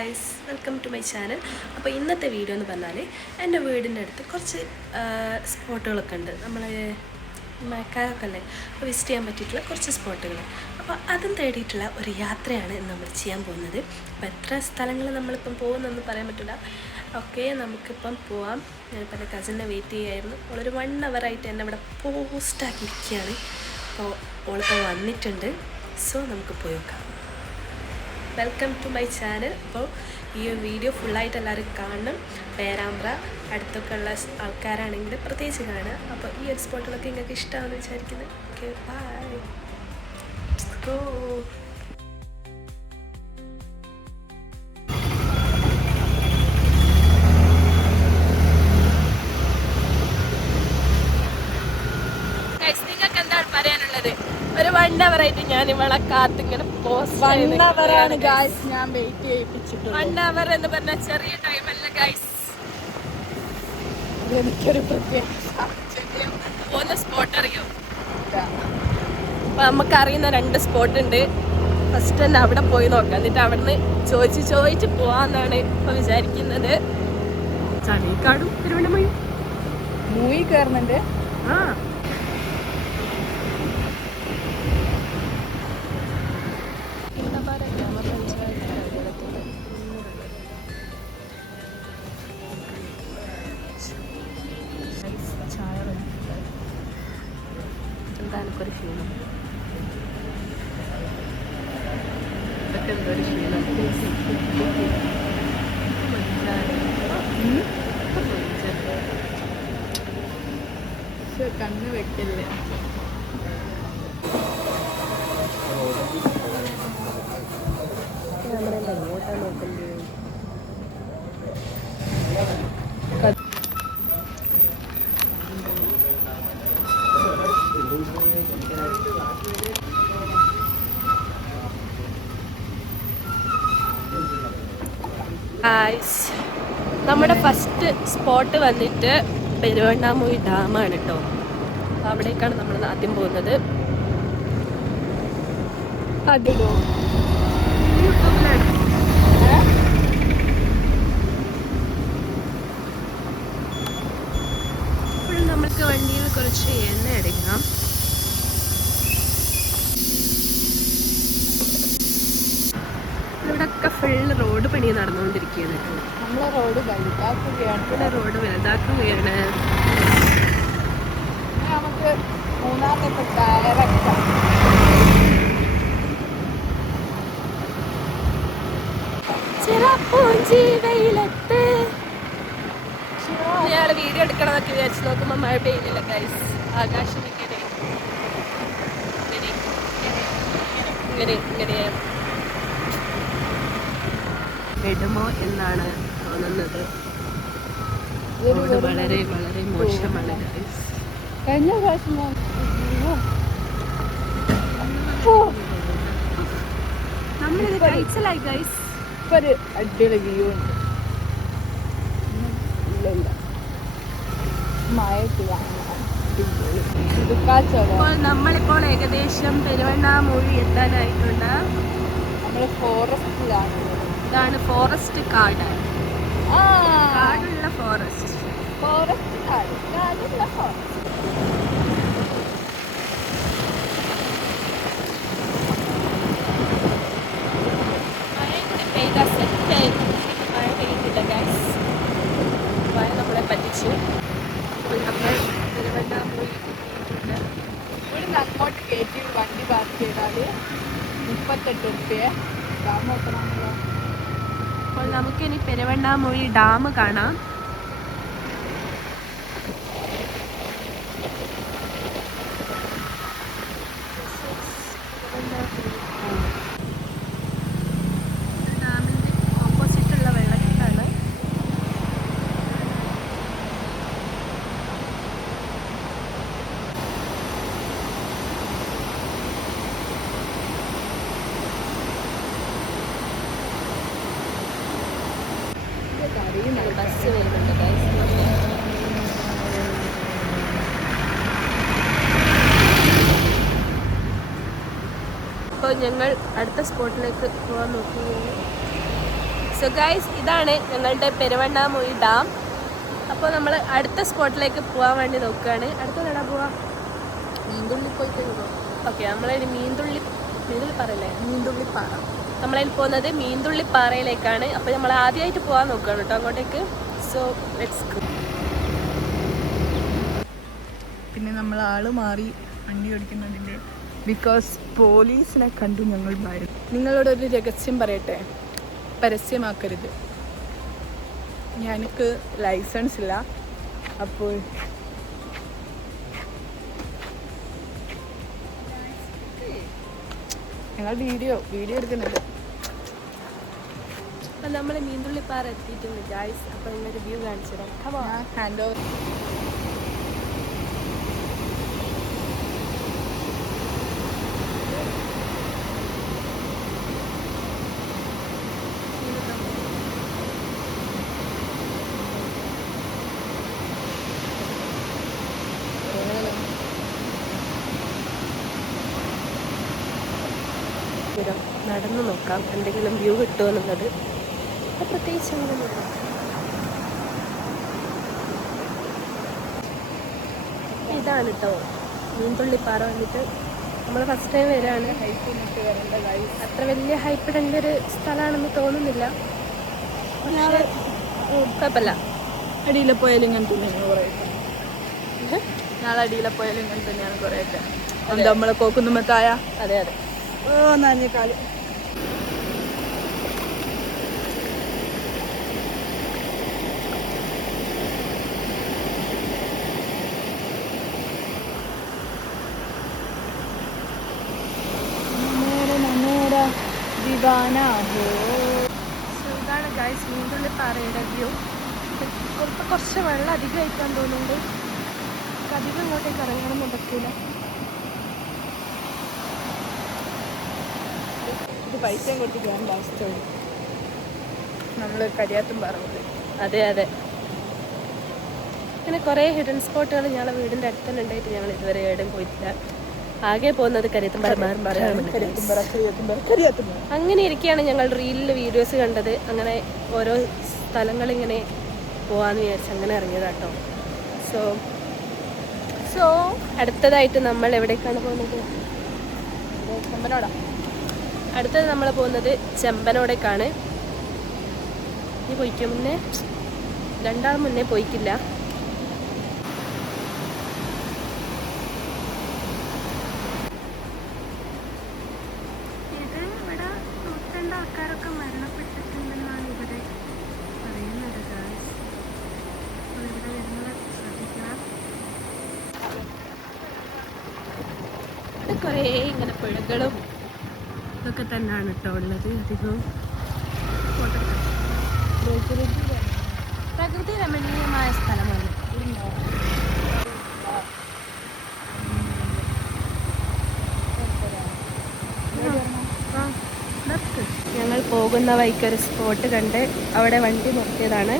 Guys welcome to my channel അപ്പോൾ ഇന്നത്തെ video എന്ന് പറഞ്ഞാൽ എന്റെ വീടിന്റെ അടുത്ത് കുറച്ച് സ്പോട്ടുകളൊക്കെ ഉണ്ട്. നമ്മൾ മഴക്കാലമൊക്കെ അല്ലേ? അപ്പോൾ വിസിറ്റ് ചെയ്യാൻ പറ്റിയിട്ടുള്ള കുറച്ച് സ്പോട്ടുകൾ അപ്പോൾ അതും തേടിയിട്ടുള്ള ഒരു യാത്രയാണ് നമ്മൾ ചെയ്യാൻ പോകുന്നത്. അപ്പോൾ എത്ര സ്ഥലങ്ങൾ നമ്മളിപ്പം പോകുന്നതെന്ന് പറയാൻ പറ്റില്ല ഓക്കെ നമുക്കിപ്പം പോവാം. ഞാനിപ്പോൾ എന്റെ കസിനെ വെയിറ്റ് ചെയ്യായിരുന്നു. അവളൊരു വൺ അവറായിട്ട് എന്നെ ഇവിടെ പോസ്റ്റാക്കിയിരിക്കുകയാണ് അപ്പോൾ ഓളിപ്പോൾ വന്നിട്ടുണ്ട്. സോ നമുക്ക് പോയി നോക്കാം. വെൽക്കം ടു മൈ ചാനൽ അപ്പോൾ ഈ ഒരു വീഡിയോ ഫുള്ളായിട്ട് എല്ലാവരും കാണണം. പേരാമ്പ്ര അടുത്തൊക്കെ ഉള്ള ആൾക്കാരാണെങ്കിൽ പ്രത്യേകിച്ച് കാണുക. അപ്പോൾ ഈ ഒരു സ്പോട്ടുകളൊക്കെ നിങ്ങൾക്ക് ഇഷ്ടമാണെന്ന് വിചാരിക്കുന്നത് ഓക്കെ ബായ് ഗോ ഒരു വൺ അവർ ഞാൻ ഇവളെ കാത്തിങ്ങനെ വൺ ഗായ്സ് ഞാൻ വെയിറ്റ് ചെയ്യിപ്പിച്ചിട്ടുള്ളത് വൺ അവർ എന്ന് പറഞ്ഞ ചെറിയ ടൈം അല്ല ഗൈസ് എനിക്കൊരു പ്രത്യേക സാഹചര്യം. പോകുന്ന സ്പോട്ട് അറിയോ? ഇല്ല. അപ്പൊ നമുക്ക് അറിയുന്ന രണ്ട് സ്പോട്ട് ഉണ്ട്. ഫസ്റ്റ് തന്നെ അവിടെ പോയി നോക്കാം. എന്നിട്ട് അവിടുന്ന് ചോദിച്ച് ചോദിച്ച് പോവാന്നാണ് ഇപ്പൊ വിചാരിക്കുന്നത്. ചളിക്കാടും തിരുവനന്തപുരം മൂവി കയറുന്നുണ്ട് ആ. എന്താണ് എനിക്കൊരു ക്ഷീണം. ഇതൊക്കെ എന്തോ ഒരു ക്ഷീണം കണ്ണ് വെക്കല്ലേ? ക്യാമറ എങ്ങോട്ടാ നോക്കണ്ടേ? ഗായ്സ് നമ്മുടെ ഫസ്റ്റ് സ്പോട്ട് വന്നിട്ട് പെരുവണ്ണാമൂയി ഡാമാണ് കേട്ടോ അവിടേക്കാണ് നമ്മൾ ആദ്യം പോകുന്നത്. അതിലോ യൂട്യൂബിലാണ് ഇപ്പോഴും നമുക്ക് വണ്ടിയിൽ കുറച്ച് എണ്ണ അടിക്കാം ഇവിടൊക്കെ ഫുള്ള് റോഡ് പണി നടന്നുകൊണ്ടിരിക്കുകയാണ് കേട്ടോ നമ്മളെ റോഡ് വലുതാക്കുകയാണ്. ഇവിടെ റോഡ് വലുതാക്കുകയാണ്. നമുക്ക് മൂന്നാമത്തെ ഡയറക്റ്റ് ചിറപ്പൂഞ്ചി വെയിലത്ത് ഞാൻ വീഡിയോ എടുക്കണമെന്നൊക്കെ വിചാരിച്ച് നോക്കുമ്പോൾ മഴ പെയ്യുന്നില്ല ഗൈസ് ആകാശം ഇങ്ങനെ ഇങ്ങനെ ഇങ്ങനെ വിടുമോ എന്നാണ് തോന്നുന്നത്. റോഡ് വളരെ വളരെ മോശമാണ് ഗൈസ് കഴിഞ്ഞ പ്രാവശ്യം ഞാൻ- അയ്യോ. ഓ, നമ്മളിത് കഴിച്ചലായി ഗൈസ് ഇപ്പൊ ഒരു അടിപൊളി വ്യൂ ഉണ്ട്. ഉം, ഇല്ല ഇല്ല മഴയ്ക്ക് കാണാം. അടിപൊളി. ഇപ്പോൾ നമ്മളിപ്പോൾ ഏകദേശം പെരുവണ്ണാമൂഴി എത്താനായിട്ടുണ്ട്. നമ്മൾ ഫോറസ്റ്റിലാണ് ഇതാണ് ഫോറസ്റ്റ് കാട്. കാടുള്ള ഫോറസ്റ്റ് ഫോറസ്റ്റ് കാട്. കാടുള്ള ഫോറസ്റ്റ് മഴ കൂടി പെയ്താൽ സെറ്റായിരുന്നു മഴ പെയ്യുന്നില്ല ഗ്യാസ് മഴ നമ്മളെ പറ്റിച്ചു അപ്പോൾ നമ്മൾ തിരുവണ്ണാമൂഴി എത്തിയിട്ടുണ്ട് ഇവിടുന്ന് അങ്ങോട്ട് കയറ്റി വണ്ടി പാർക്ക് ചെയ്താൽ മുപ്പത്തെട്ട് റുപ്യ ഡാം നോക്കണമല്ലോ അപ്പോൾ നമുക്കിനി പെരുവണ്ണാമൂഴി ഡാം കാണാം. ബസ് വരുന്നുണ്ട് അപ്പോൾ ഞങ്ങൾ അടുത്ത സ്പോട്ടിലേക്ക് പോകാൻ നോക്കുകയാണ്. സോ ഗൈസ് ഇതാണ് ഞങ്ങളുടെ പെരുവണ്ണാമൊഴി ഡാം. അപ്പോൾ നമ്മൾ അടുത്ത സ്പോട്ടിലേക്ക് പോകാൻ വേണ്ടി നോക്കുകയാണ്. അടുത്ത എവിടെ പോവാ? മീൻതുള്ളി പോയി കഴിയുമ്പോൾ ഓക്കെ നമ്മളതിന് മീൻതുള്ളി മീൻതുള്ളി പാറ. നമ്മളതിൽ പോകുന്നത് മീൻതുള്ളി പാറയിലേക്കാണ് അപ്പോൾ നമ്മൾ ആദ്യമായിട്ട് പോകാൻ നോക്കുകയാണ് കേട്ടോ അങ്ങോട്ടേക്ക്. സോ ലെറ്റ്സ് ഗോ പിന്നെ നമ്മൾ ആൾ മാറി വണ്ടി ഓടിക്കുന്നതിന്റെ ബിക്കോസ് പോലീസിനെ കണ്ടു ഞങ്ങൾ ഭയം. നിങ്ങളോടൊരു രഹസ്യം പറയട്ടെ? പരസ്യമാക്കരുത്. ഞാനക്ക് ലൈസൻസ് ഇല്ല. അപ്പോൾ ഞങ്ങൾ വീഡിയോ വീഡിയോ എടുക്കുന്നുണ്ട്. അപ്പം നമ്മൾ മീൻതുള്ളി പാറ എത്തിയിട്ടുണ്ട് ഗായ്സ് അപ്പോൾ നിങ്ങളുടെ വ്യൂ കാണിച്ചു തരാം ഹാൻഡ് ഓവർ നടന്നു നോക്കാം. എന്തെങ്കിലും വ്യൂ കിട്ടുമോ എന്നുള്ളത്. അപ്പം പ്രത്യേകിച്ച് അങ്ങനെ ഇതാണ് കേട്ടോ മീൻതുള്ളിപ്പാറ വന്നിട്ട് നമ്മൾ ഫസ്റ്റ് ടൈം വരാണ്. അത്ര വലിയ ഹൈപ്പിടേണ്ട ഒരു സ്ഥലമാണെന്ന് തോന്നുന്നില്ല. കുഴപ്പമില്ല. അടിയിൽ പോയാലും ഇങ്ങനെ തന്നെയാണ് കുറേയൊക്കെ ഞാൻ അടിയിൽ പോയാലും ഇങ്ങനെ തന്നെയാണ് കുറേയൊക്കെ എന്താ നമ്മളെ കോക്കുന്നുമ്പത്തായ അതെ അതെ. ഓ നനഞ്ഞ കാൽ. ദിവാന ഹോ. So, ഇതാണ് ഗൈസ് വ്യൂ. ഇപ്പോൾ കുറച്ച് വെള്ളം അധികം അയക്കാൻ തോന്നുന്നുണ്ട്. അധികം ഇങ്ങോട്ടേക്ക് ഇറങ്ങണമെന്ന് പറ്റില്ല ഇത് പൈസ കൊടുത്ത് ഞാൻ ലാസ്റ്റ് നമ്മൾ കരിയാത്തും പറഞ്ഞത് അതെ അതെ. പിന്നെ കുറേ ഹിഡൻ സ്പോട്ടുകൾ ഞങ്ങളുടെ വീടിന്റെ അടുത്ത് ഉണ്ടായിട്ട് ഞങ്ങൾ ഇതുവരെ എവിടെയും പോയിട്ടില്ല. ആകെ പോകുന്നത് അങ്ങനെ ഇരിക്കുകയാണ് ഞങ്ങൾ റീലിൽ വീഡിയോസ് കണ്ടത്. അങ്ങനെ ഓരോ സ്ഥലങ്ങളിങ്ങനെ പോവാന്ന് വിചാരിച്ച് അങ്ങനെ ഇറങ്ങിയതാട്ടോ. സോ സോ അടുത്തതായിട്ട് നമ്മൾ എവിടേക്കാണ് പോകുന്നത്? ചെമ്പനോടാ. അടുത്തത് നമ്മൾ പോകുന്നത് ചെമ്പനോടേക്കാണ്. ഈ പോയിക്കോ മുന്നേ? രണ്ടാൾ മുന്നേ പോയിക്കില്ല ഇത് ഇവിടെ നൂറ്റണ്ട് ആൾക്കാരൊക്കെ മരണപ്പെട്ടിട്ടുണ്ടെന്നാണ് ഇവിടെ പറയുന്നത് guys. അപ്പോൾ ഇവിടെ വരുന്നവർ ശ്രദ്ധിക്കണം ഇവിടെ കുറേ ഇങ്ങനെ പുഴകളും ഇതൊക്കെ തന്നെയാണ് കേട്ടോ ഉള്ളത്. അധികവും പ്രകൃതി രമണീയമായ സ്ഥലമാണ്. ഞങ്ങൾ പോകുന്ന വഴിക്ക് ഒരു സ്പോട്ട് കണ്ട് അവിടെ വണ്ടി നിർത്തിയതാണ്.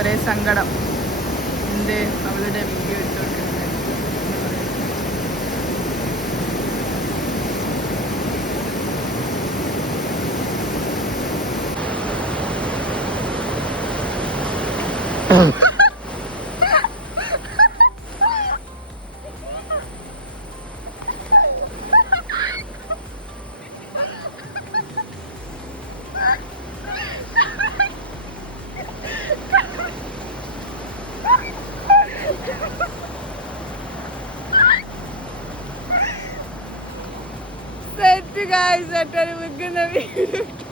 ഒരേ സങ്കടം. എന്റെ അവളുടെ വീഡിയോ എടുത്തോണ്ടിരുന്നത് കിട്ടി ഗായ്സ് സെറ്റൊരു വിൽക്കുന്ന വീട് കിട്ടി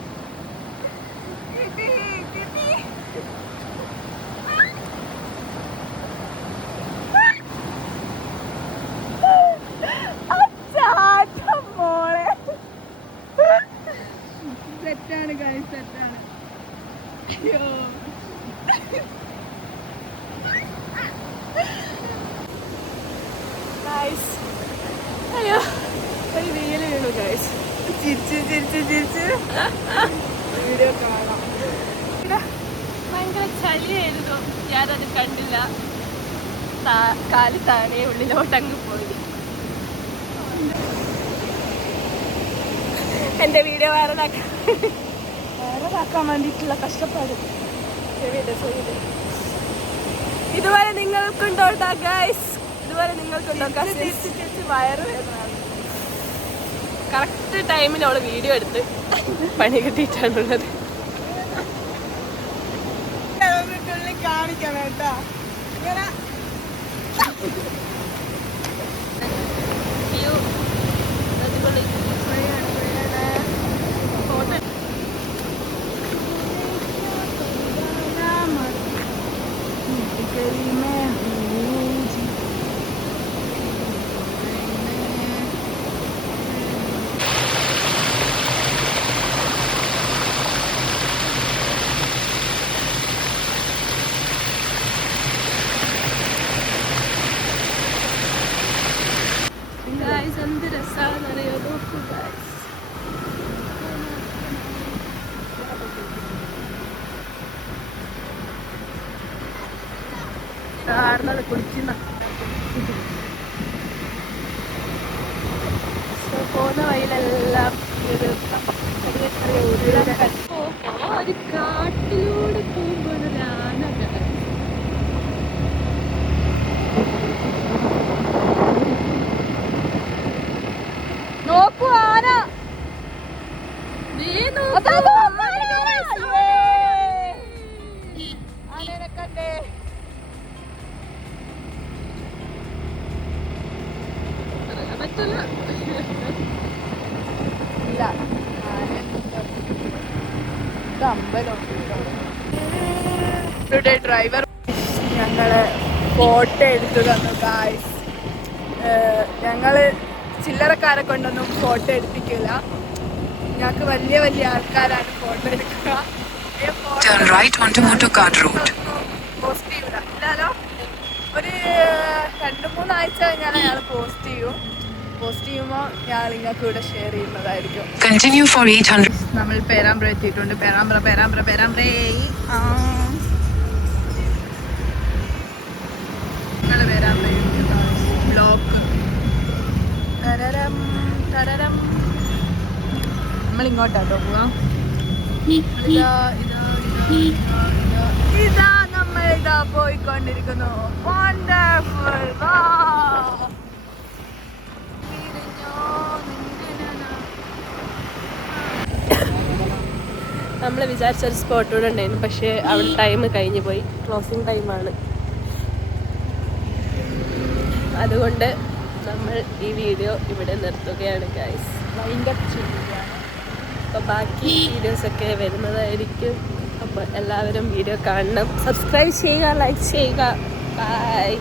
താ- കാൽ താനേ ഉള്ളിലോട്ടങ്ങ് പോയി. എന്റെ വീഡിയോ വൈറലാക്കാൻ വൈറലാക്കാൻ വേണ്ടിയിട്ടുള്ള കഷ്ടപ്പാട്. ചെവിയുടെ ചെവിയുടെ. ഇതുവരെ നിങ്ങൾക്കുണ്ടോ ഗൈസ് ഇതുവരെ നിങ്ങൾക്കുണ്ടോ തിരിച്ച് തിരിച്ച് വയറ് വേദന കറക്റ്റ് ടൈമിൽ അവൾ വീഡിയോ എടുത്ത് പണി കിട്ടിയിട്ടാണുള്ളത്. കാണിക്കണം കേട്ടാ. ഇങ്ങനെ അയ്യോ ഗൈസ് എന്ത് രസമാണെന്നറിയോ നോക്കൂ ഗൈസ് ആടുന്നത് കുടിക്കുന്ന So, പോകുന്ന വഴിയിലെല്ലാം ഒരു കാട്ടിലൂടെ പോകുമ്പോൾ ഒരു ആന guys. നോക്കൂ ആന ദേ നോക്കൂ, അതാ നോക്കൂ, ആന ആന. guys. യേ. ആനേനെ കണ്ടേ പറയാൻ പറ്റില്ല. ഇല്ല ആന ഇത് അമ്പലം ഇവിടെ ഡ്രൈവർ. ഞങ്ങൾ ഫോട്ടോ എടുത്തു തന്നു ഗായ്സ് ഞങ്ങൾ ചില്ലറക്കാരെ കൊണ്ടൊന്നും ഫോട്ടോ എടുപ്പിക്കില്ല. ഞങ്ങൾക്ക് വലിയ വലിയ ആൾക്കാരാണ് ഫോട്ടോ എടുക്കുക. പോസ്റ്റ് ചെയ്യൂല. ഇല്ലാലോ? ഒരു രണ്ട് മൂന്നാഴ്ച കഴിഞ്ഞാൽ ഞങ്ങൾ പോസ്റ്റ് ചെയ്യും. പോസ്റ്റ് ചെയ്യുമ്പോൾ ഞാൻ നിങ്ങൾക്ക് ഇവിടെ ഷെയർ ചെയ്യുന്നതായിരിക്കും. For 800. നമ്മൾ പേരാമ്പ്ര എത്തിയിട്ടുണ്ട്. പേരാമ്പ്ര പേരാമ്പ്ര പേരാമ്പ്രേ. ഞങ്ങൾ വരാൻ ബ്ലോക്ക്. തരരം തരരം. നമ്മൾ ഇങ്ങോട്ടാട്ടോ പോവാ ഇതാ ഇതാ ഇതാ ഇതാ നമ്മൾ ഇതാ പോയിക്കൊണ്ടിരിക്കുന്നു. വണ്ടർഫുൾ വാ. നമ്മൾ വിചാരിച്ച ഒരു സ്പോട്ട് ഉണ്ടായിരുന്നു പക്ഷേ അവിടെ ടൈം കഴിഞ്ഞു പോയി. ക്ലോസിങ് ടൈമാണ് അതുകൊണ്ട് നമ്മൾ ഈ വീഡിയോ ഇവിടെ നിർത്തുകയാണ് ഗൈസ് അപ്പോൾ ബാക്കി വീഡിയോസൊക്കെ വരുന്നതായിരിക്കും. അപ്പോൾ എല്ലാവരും വീഡിയോ കാണണം. സബ്സ്ക്രൈബ് ചെയ്യുക ലൈക്ക് ചെയ്യുക. ബൈ